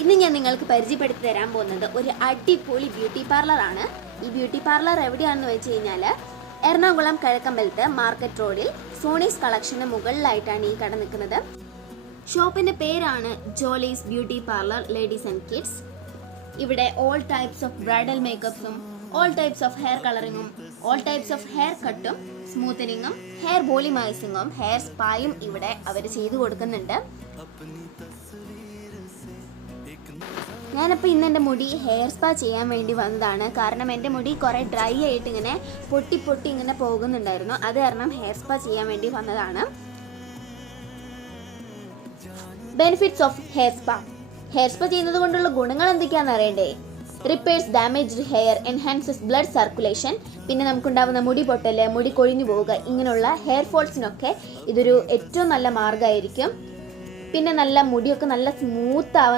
ഇന്ന് ഞാൻ നിങ്ങൾക്ക് പരിചയപ്പെടുത്തി തരാൻ പോകുന്നത് ഒരു അടിപൊളി ബ്യൂട്ടി പാർലറാണ്. ഈ ബ്യൂട്ടി പാർലർ എവിടെയാണെന്ന് വെച്ച് കഴിഞ്ഞാൽ എറണാകുളം കിഴക്കമ്പലത്ത് മാർക്കറ്റ് റോഡിൽ സോണീസ് കളക്ഷന് മുകളിലായിട്ടാണ് ഈ കട നിൽക്കുന്നത്. ഷോപ്പിന്റെ പേരാണ് Jolly's beauty parlour ladies and kids. ഇവിടെ ഓൾ ടൈപ്സ് ഓഫ് ബ്രൈഡൽ മേക്കപ്സും ഓൾ ടൈപ്സ് ഓഫ് ഹെയർ കളറിങ്ങും ഓൾ ടൈപ്സ് ഓഫ് ഹെയർ കട്ടും സ്മൂത്തനിങ്ങും ഹെയർ ബോളിമൈസിങ്ങും ഹെയർ സ്പായും ഇവിടെ അവർ ചെയ്തു കൊടുക്കുന്നുണ്ട്. ഞാനപ്പോൾ ഇന്ന് എൻ്റെ മുടി ഹെയർ സ്പാ ചെയ്യാൻ വേണ്ടി വന്നതാണ്. കാരണം എൻ്റെ മുടി കുറേ ഡ്രൈ ആയിട്ട് ഇങ്ങനെ പൊട്ടി ഇങ്ങനെ പോകുന്നുണ്ടായിരുന്നു. അത് കാരണം ഹെയർ സ്പാ ചെയ്യാൻ വേണ്ടി വന്നതാണ്. Benefits of hair spa. Hair spa ചെയ്യുന്നത് കൊണ്ടുള്ള ഗുണങ്ങൾ എന്തൊക്കെയാണെന്ന് അറിയണ്ടേ? Repairs damaged hair, enhances blood circulation, പിന്നെ നമുക്കുണ്ടാവുന്ന മുടി പൊട്ടൽ, മുടി കൊഴിഞ്ഞു പോവുക, ഇങ്ങനെയുള്ള ഹെയർ ഫോൾസിനൊക്കെ ഇതൊരു ഏറ്റവും നല്ല മാർഗ്ഗമായിരിക്കും. പിന്നെ നല്ല മുടിയൊക്കെ നല്ല സ്മൂത്ത് ആവാൻ